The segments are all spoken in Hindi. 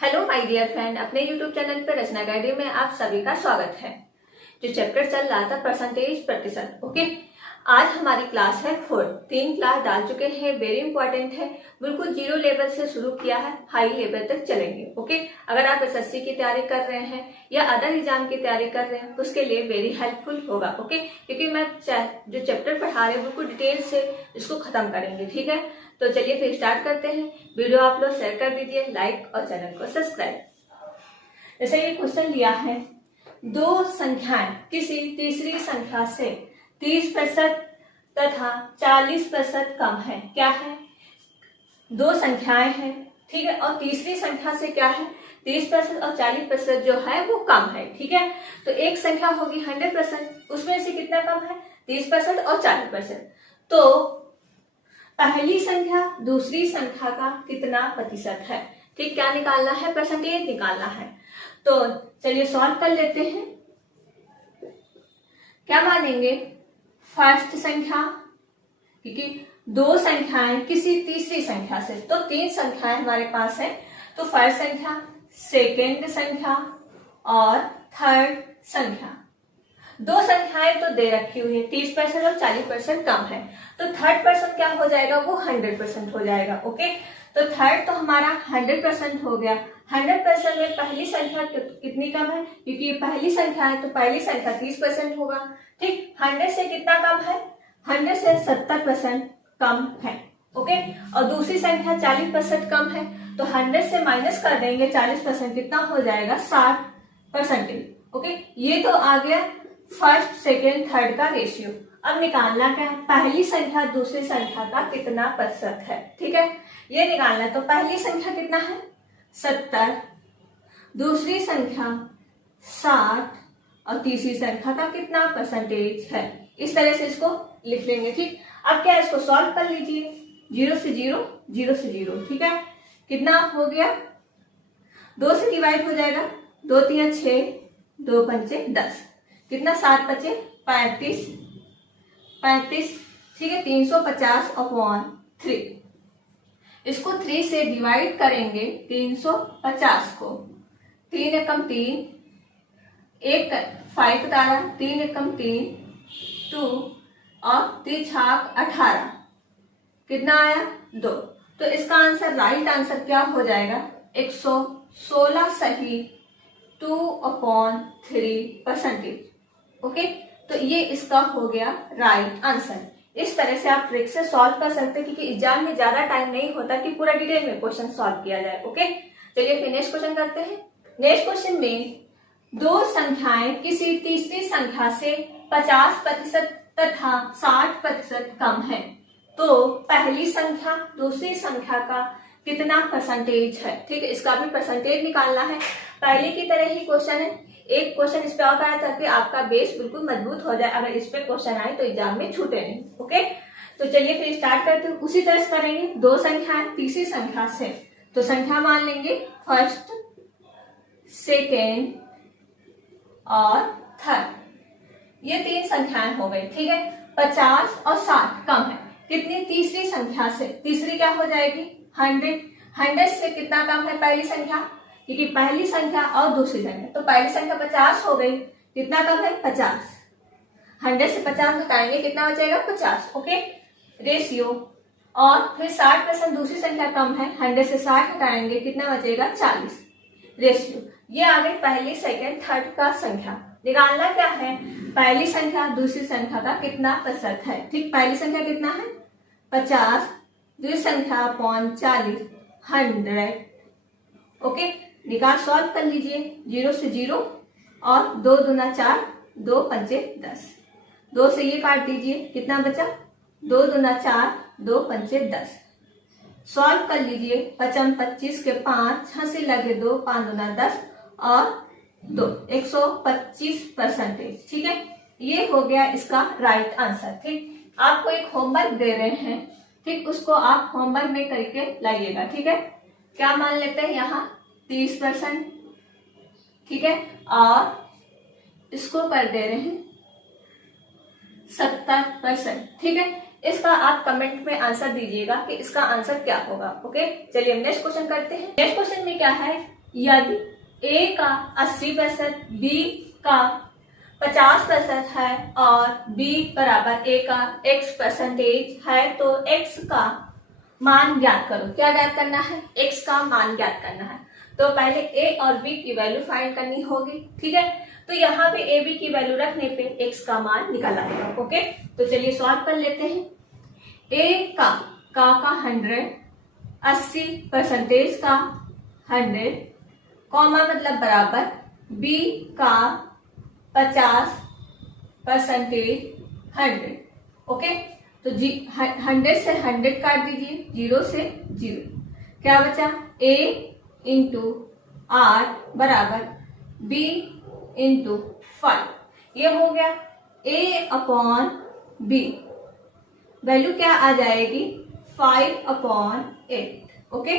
हेलो माय डियर फ्रेंड, अपने यूट्यूब चैनल पर रचना गाइड में आप सभी का स्वागत है। जो चैप्टर चल रहा था परसेंटेज प्रतिशत, ओके। आज हमारी क्लास है 4। 3 क्लास डाल चुके हैं, वेरी इंपॉर्टेंट है। बिल्कुल 0 लेवल से शुरू किया है, हाई लेवल तक चलेंगे, ओके। अगर आप एसएससी की तैयारी कर रहे हैं या अदर एग्जाम की तैयारी कर रहे हैं, उसके लिए वेरी हेल्पफुल होगा, ओके। क्योंकि मैं जो चैप्टर पढ़ा रही हूँ बिल्कुल डिटेल से इसको खत्म करेंगे, ठीक है। तो चलिए फिर स्टार्ट करते हैं। वीडियो आप लोग शेयर कर दीजिए, लाइक और चैनल को सब्सक्राइब। जैसे ये क्वेश्चन लिया है, दो संख्याएं किसी तीसरी संख्या से 30% तथा 40% कम है। क्या है? दो संख्याएं हैं, ठीक है, और तीसरी संख्या से क्या है 30% और 40% जो है वो कम है, ठीक है। तो एक संख्या होगी 100%, उसमें से कितना कम है 30% और 40%। तो पहली संख्या दूसरी संख्या का कितना प्रतिशत है, ठीक, क्या निकालना है, परसेंटेज निकालना है। तो चलिए सॉल्व कर लेते हैं। क्या मानेंगे, फर्स्ट संख्या, क्योंकि दो संख्याएं किसी तीसरी संख्या से, तो 3 संख्याएं हमारे पास है। तो फर्स्ट संख्या, सेकेंड संख्या और थर्ड संख्या। दो संख्याएं तो दे रखी हुई है, 30% और 40% कम है। तो थर्ड पर्सन क्या हो जाएगा, वो 100% हो जाएगा, ओके। तो थर्ड तो हमारा 100% हो गया। 100% में पहली संख्या कितनी कम है, क्योंकि ये पहली संख्या है तो पहली संख्या 30% होगा, ठीक। 100 से कितना कम है, 100 से 70% कम है, ओके। और दूसरी संख्या 40% कम है, तो 100 से माइनस कर देंगे 40%, कितना हो जाएगा 60%, ओके। ये तो आ गया फर्स्ट सेकेंड थर्ड का रेशियो। अब निकालना क्या है, पहली संख्या दूसरी संख्या का कितना प्रतिशत है, ठीक है, ये निकालना है। तो पहली संख्या कितना है 70, दूसरी संख्या 60 और तीसरी संख्या का कितना परसेंटेज है। इस तरह से इसको लिख लेंगे, ठीक। अब क्या, इसको सॉल्व कर लीजिए। 0 से 0, 0 से 0, ठीक है। कितना हो गया, 2 से डिवाइड हो जाएगा, 2 3 6, 2 5 10, कितना 7 बचे 35, ठीक है। 350/3, इसको 3 से डिवाइड करेंगे 350 को। 3 एकम 3, एक 5 डाला, 3 एकम 3, 2 और 3 छाक 18, कितना आया 2। तो इसका आंसर, राइट आंसर क्या हो जाएगा, 116 सही 2/3%, ओके। तो ये इसका हो गया राइट आंसर। इस तरह से आप ट्रिक से सॉल्व कर सकते हैं, क्योंकि एग्जाम में ज्यादा टाइम नहीं होता कि पूरा डिटेल में क्वेश्चन सॉल्व किया जाए, ओके। चलिए फिर नेक्स्ट क्वेश्चन करते हैं। नेक्स्ट क्वेश्चन में दो संख्याएं किसी तीसरी संख्या से 50% तथा 60% कम है। तो पहली संख्या दूसरी संख्या का कितना परसेंटेज है, ठीक है। इसका भी परसेंटेज निकालना है। पहले की तरह ही क्वेश्चन है, एक क्वेश्चन इस पे और आया ताकि आपका बेस बिल्कुल मजबूत हो जाए। अगर इस पे क्वेश्चन आए तो एग्जाम में छूटे नहीं, ओके। तो चलिए फिर स्टार्ट करते हैं। उसी तरह से करेंगे, दो संख्याएं तीसरी संख्या से, तो संख्या मान लेंगे फर्स्ट, सेकेंड और थर्ड। ये 3 संख्याएं हो गई, ठीक है। 50 और 60 कम है, कितनी, तीसरी संख्या से। तीसरी क्या हो जाएगी 100, 100 से कितना कम है पहली संख्या, क्योंकि पहली संख्या और दूसरी संख्या, तो पहली संख्या 50 हो गई, कितना कम है 50। 100 से 50 घटाएंगे, कितना बचेगा 50, ओके, रेशियो। और फिर 60% दूसरी संख्या कम है, 100 से 60 घटाएंगे, कितना बचेगा 40, रेशियो। ये आ गई पहली सेकेंड थर्ड का संख्या। निकालना क्या है, पहली संख्या दूसरी संख्या का कितना प्रतिशत है, ठीक। पहली संख्या कितना है 50, दूसरी संख्या अपॉन 40, 100, ओके। निकाल सॉल्व कर लीजिए। 0 से 0 और 2 दूना 4, 2 5 10, 2 से ये काट दीजिए, कितना बचा 2 दूना 4, 2 5 10। सॉल्व कर लीजिए। 5 25 के 5, 6 से लगे 2, 5 दूना 10 और 2, 125%, ठीक है। ये हो गया इसका राइट आंसर, ठीक। आपको एक होमवर्क दे रहे हैं, ठीक, उसको आप होमवर्क में करके लाइएगा, ठीक है। क्या मान लेते हैं यहाँ 30%, ठीक है, और इसको कर दे रहे हैं 70%, ठीक है। इसका आप कमेंट में आंसर दीजिएगा कि इसका आंसर क्या होगा, ओके। चलिए नेक्स्ट क्वेश्चन करते हैं। नेक्स्ट क्वेश्चन में क्या है, यदि A का 80%, B का 50% है और B बराबर A का X% है तो X का मान ज्ञात करो। क्या ज्ञात करना है? X का मान ज्ञात करना है। तो पहले A और B की वैल्यू फाइंड करनी होगी, ठीक है। तो यहाँ पे A B की वैल्यू रखने पे X का मान निकल आएगा। ओके, तो चलिए सॉल्व कर लेते हैं। A का 100, 80% का 100, कॉमा मतलब बराबर, B का 50% 100। ओके, तो 100 से 100 काट दीजिए, 0 से 0, क्या बचा? A इंटू 8 बराबर B इंटू 5। ये हो गया A अपॉन B, वैल्यू क्या आ जाएगी? 5/8। ओके,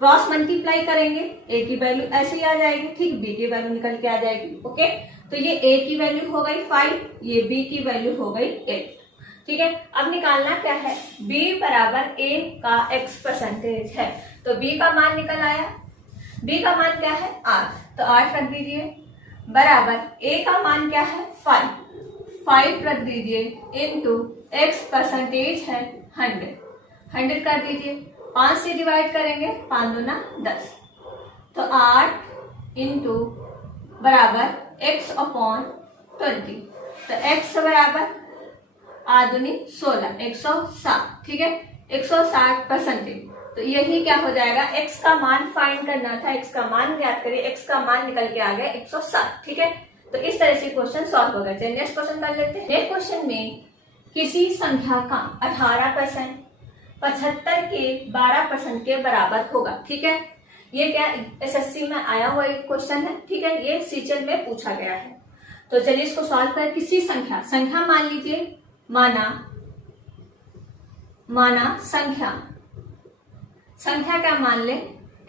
क्रॉस मल्टीप्लाई करेंगे, A की वैल्यू ऐसे ही आ जाएगी, ठीक, B की वैल्यू निकल के आ जाएगी। ओके, तो ये A की वैल्यू हो गई 5, ये B की वैल्यू हो गई 8। ठीक है, अब निकालना क्या है? B बराबर A का X% है, तो B का मान निकल आया। B का मान क्या है? 8, तो 8 रख दीजिए, बराबर A का मान क्या है? 5 रख दीजिए, इंटू X% है 100, 100 कर दीजिए, 5 से डिवाइड करेंगे, 5 दूना 10, तो 8 इंटू बराबर X/20, तो X बराबर 8 दूनी 16, 160, ठीक है, 160%। तो यही क्या हो जाएगा? X का मान फाइंड करना था, X का मान ज्ञात करिए, X का मान निकल के आ गया 160। ठीक है, तो इस तरह से क्वेश्चन सॉल्व हो गया। चलिए नेक्स्ट क्वेश्चन कर लेते हैं। नेक्स्ट क्वेश्चन में किसी संख्या का 18% 75 के 12% के बराबर होगा। ठीक है, ये क्या SSC में आया हुआ एक क्वेश्चन है। ठीक है, ये सीचल में पूछा गया है। तो चलिए इसको सॉल्व करें। किसी संख्या मान लीजिए, माना संख्या क्या मान ले?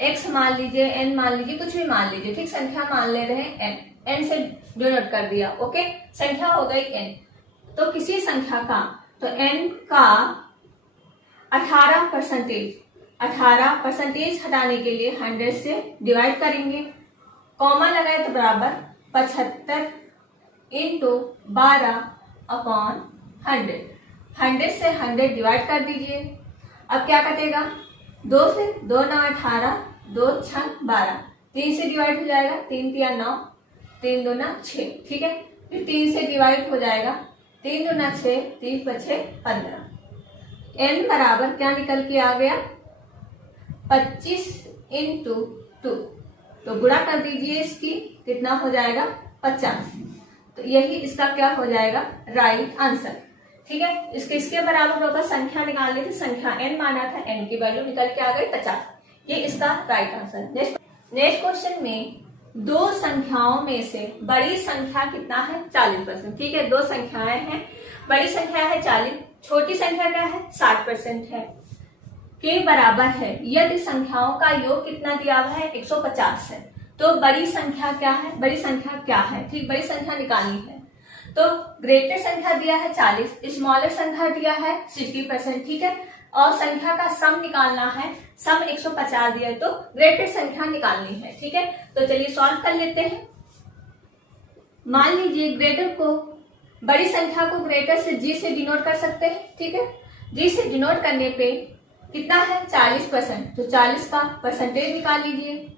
x मान लीजिए, n मान लीजिए, कुछ भी मान लीजिए, ठीक, संख्या मान ले रहे हैं n से डिनोट कर दिया। ओके, संख्या हो गई n। तो किसी संख्या का, तो n का 18% हटाने के लिए 100 से डिवाइड करेंगे, कॉमा लगाए तो बराबर 75 इंटू 12/100, 100 से 100 डिवाइड कर दीजिए। अब क्या कटेगा? 2 से 2 9 18, 2 6 12, 3 से डिवाइड हो जाएगा, 3 3 9, 3 2 6, ठीक है, फिर 3 से डिवाइड हो जाएगा, 3 2 6, 3 5 15। n बराबर क्या निकल के आ गया? 25 इंटू 2, तो गुणा कर दीजिए इसकी, कितना हो जाएगा? 50। तो यही इसका क्या हो जाएगा? Right answer. ठीक है, इसके बराबर होगा, संख्या निकालनी थी, संख्या n माना था, n की वैल्यू निकल के आ गई 50। ये इसका राइट आंसर। नेक्स्ट क्वेश्चन में दो संख्याओं में से बड़ी संख्या कितना है? 40%। ठीक है, दो संख्याएं हैं, बड़ी संख्या है 40, छोटी संख्या क्या है? 60% है, के बराबर है यदि संख्याओं का योग कितना दिया हुआ है? 150 है। तो बड़ी संख्या क्या है? बड़ी संख्या क्या है? ठीक, बड़ी संख्या निकालनी है। तो ग्रेटर संख्या दिया है 40, स्मॉलर संख्या दिया है 60%। ठीक है, और संख्या का सम निकालना है, सम 150 दिया है, तो ग्रेटर संख्या निकालनी है। ठीक है, तो चलिए सॉल्व कर लेते हैं। मान लीजिए ग्रेटर को, बड़ी संख्या को ग्रेटर से जी से डिनोट कर सकते हैं। ठीक है, जी से डिनोट करने पे कितना है? 40%, तो 40 का परसेंटेज निकाल लीजिए,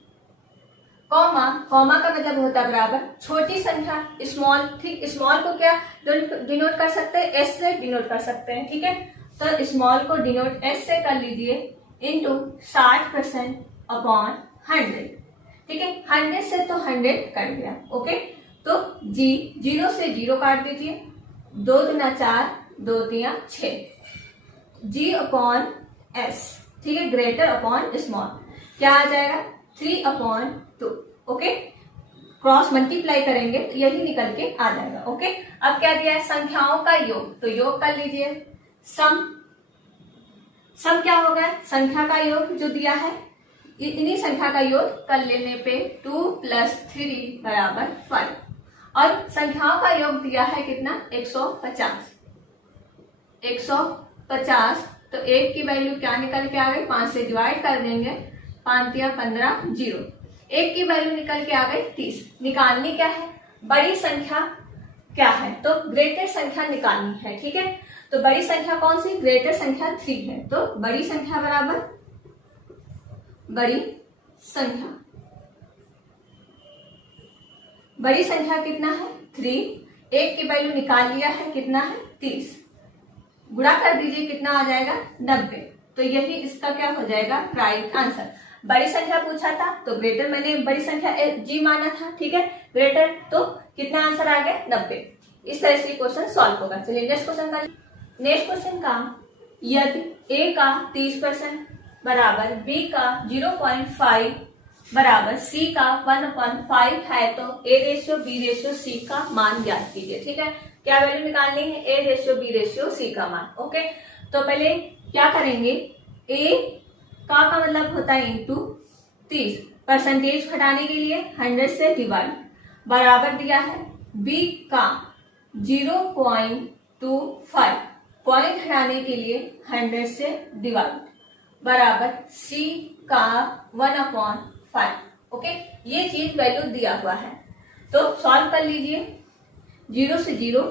कॉमा का मतलब होता है बराबर छोटी संख्या स्मॉल। ठीक, स्मॉल को क्या डिनोट कर सकते हैं? एस से डिनोट कर सकते हैं। ठीक है, तो स्मॉल को डिनोट एस से कर लीजिए, इंटू 60%/100। ठीक है, 100 से तो 100 कट गया। ओके, तो जी 0 से 0 काट दीजिए, 2 दूना 4, 2 3 6, G/S। ठीक है, ग्रेटर अपॉन स्मॉल क्या आ जाएगा? 3/2। ओके, क्रॉस मल्टीप्लाई करेंगे तो यही निकल के आ जाएगा। ओके, अब क्या दिया है? संख्याओं का योग, तो योग कर लीजिए, सम क्या होगा? संख्या का योग जो दिया है, इतनी संख्या का योग कर लेने पे 2 + 3 = 5, और संख्याओं का योग दिया है कितना? 150। 150, तो 1 की वैल्यू क्या निकल के आ गई? 5 से डिवाइड कर देंगे, 5 3 15 0, एक की वैल्यू निकल के आ गई 30। निकालनी क्या है, बड़ी संख्या क्या है, तो ग्रेटर संख्या निकालनी है। ठीक है, तो बड़ी संख्या कौन सी, ग्रेटर संख्या 3 है। तो बड़ी संख्या बराबर बड़ी संख्या, बड़ी संख्या कितना है 3, एक की वैल्यू निकाल लिया है कितना है 30, गुणा कर दीजिए कितना आ जाएगा 90। तो यही इसका क्या हो जाएगा राइट आंसर। बड़ी संख्या पूछा था तो ग्रेटर मैंने बड़ी संख्या जी माना था। ठीक है, ग्रेटर तो कितना आंसर आ गया 90। इस तरह से क्वेश्चन सॉल्व होगा। चलिए नेक्स्ट क्वेश्चन का, नेक्स्ट क्वेश्चन का, यदि a का 30% बराबर b का 0.5 बराबर c का 1/5 है तो a ratio b ratio c का मान ज्ञात कीजिए। ठीक है, क्या वैल्यू निकालनी है, a ratio b ratio c का मान। ओके, तो पहले क्या करेंगे, a का मतलब होता है इंटू 30, परसेंटेज घटाने के लिए 100 से डिवाइड, बराबर दिया है b का 0.25, पॉइंट हटाने के लिए 100 से डिवाइड, बराबर c का 1/5। ओके, ये चीज वैल्यू दिया हुआ है तो सॉल्व कर लीजिए। 0 से 0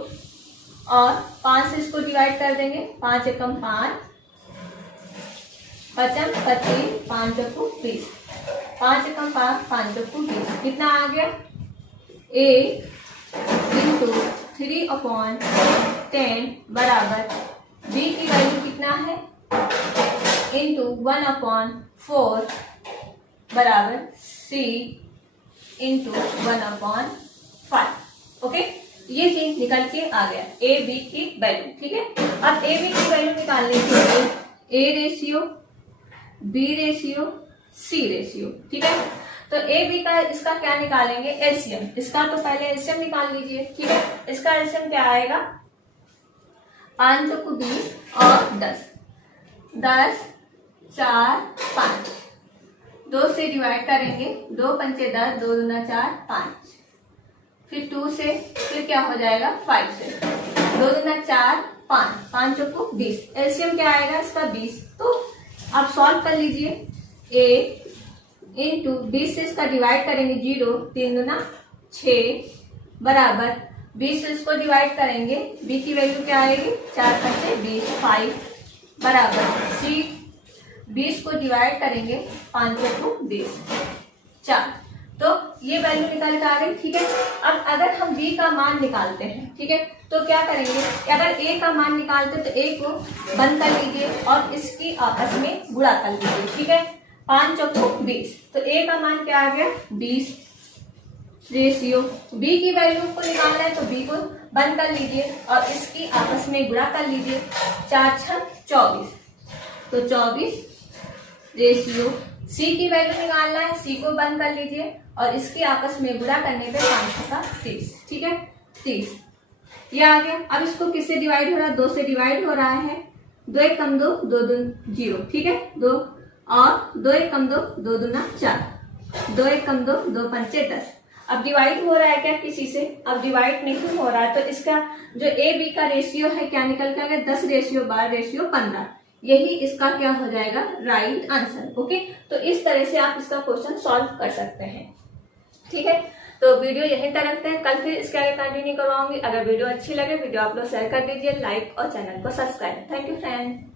और 5 से इसको डिवाइड कर देंगे, 5 एकम 5, 5 25, 5 चौको 20, 5 एकम 5, 5 चौको 20, कितना आ गया 1 इंटू 3/10 बराबर b की वैल्यू कितना है इंटू 1/4 बराबर c इंटू 1/5। ओके, ये चीज निकल के आ गया ए बी की वैल्यू। ठीक है, अब ए बी की वैल्यू निकालने के लिए A ratio B ratio C ratio. ठीक है, तो ए बी का इसका क्या निकालेंगे एलसीएम, इसका तो पहले एलसीएम निकाल लीजिए। ठीक है, इसका एलसीएम क्या आएगा 5 चौको 20 और 10, 10 4 5, 2 से डिवाइड करेंगे, 2 पंचे 10, 2 दूना 4 5, फिर 2 से, फिर क्या हो जाएगा 5 से, 2 दूना 4 5, 5 चौको 20, एलसीएम क्या आएगा इसका 20। तो आप सॉल्व कर लीजिए, a इंटू 20 से इसका डिवाइड करेंगे 0, 3 दूना 6 बराबर 20 से इसको डिवाइड करेंगे, b की वैल्यू क्या आएगी 4 पंचे 20, 5 बराबर c 20 को डिवाइड करेंगे 5 चौको 20, 4। तो ये वैल्यू निकल कर आ गई। ठीक है, अब अगर हम b का मान निकालते हैं, ठीक है, तो क्या करेंगे, अगर a का मान निकालते तो a को बंद कर लीजिए और इसकी आपस में गुणा कर लीजिए। ठीक है, 5 चौको 20, तो a का मान क्या आ गया 20 रेशियो b की वैल्यू को निकालना है तो b को बंद कर लीजिए और इसकी आपस में गुणा कर लीजिए, 4 6 24, तो 24 रेशियो c की वैल्यू निकालना है, c को बंद कर लीजिए और इसकी आपस में गुणा करने पे 5 का 30। ठीक है, 30 ये आ गया। अब इसको किससे डिवाइड हो रहा है, 2 से डिवाइड हो रहा है, 2 एक कम 2, 2 दून 0। ठीक है, 2 और 2 एक कम 2, 2 दूना 4, 2 एक कम 2, 2 पंचे 10। अब डिवाइड हो रहा है क्या किसी से, अब डिवाइड नहीं हो रहा है तो इसका जो ए बी का रेशियो है क्या निकल के आ गया 10 रेशियो 12 रेशियो 15, यही इसका क्या हो जाएगा राइट आंसर। ओके, तो इस तरह से आप इसका क्वेश्चन सॉल्व कर सकते हैं। ठीक है, तो वीडियो यहीं तक रखते हैं, कल फिर इसके आगे कंटिन्यू करवाऊंगी। अगर वीडियो अच्छी लगे वीडियो आप लोग शेयर कर दीजिए, लाइक और चैनल को सब्सक्राइब। Thank you friend.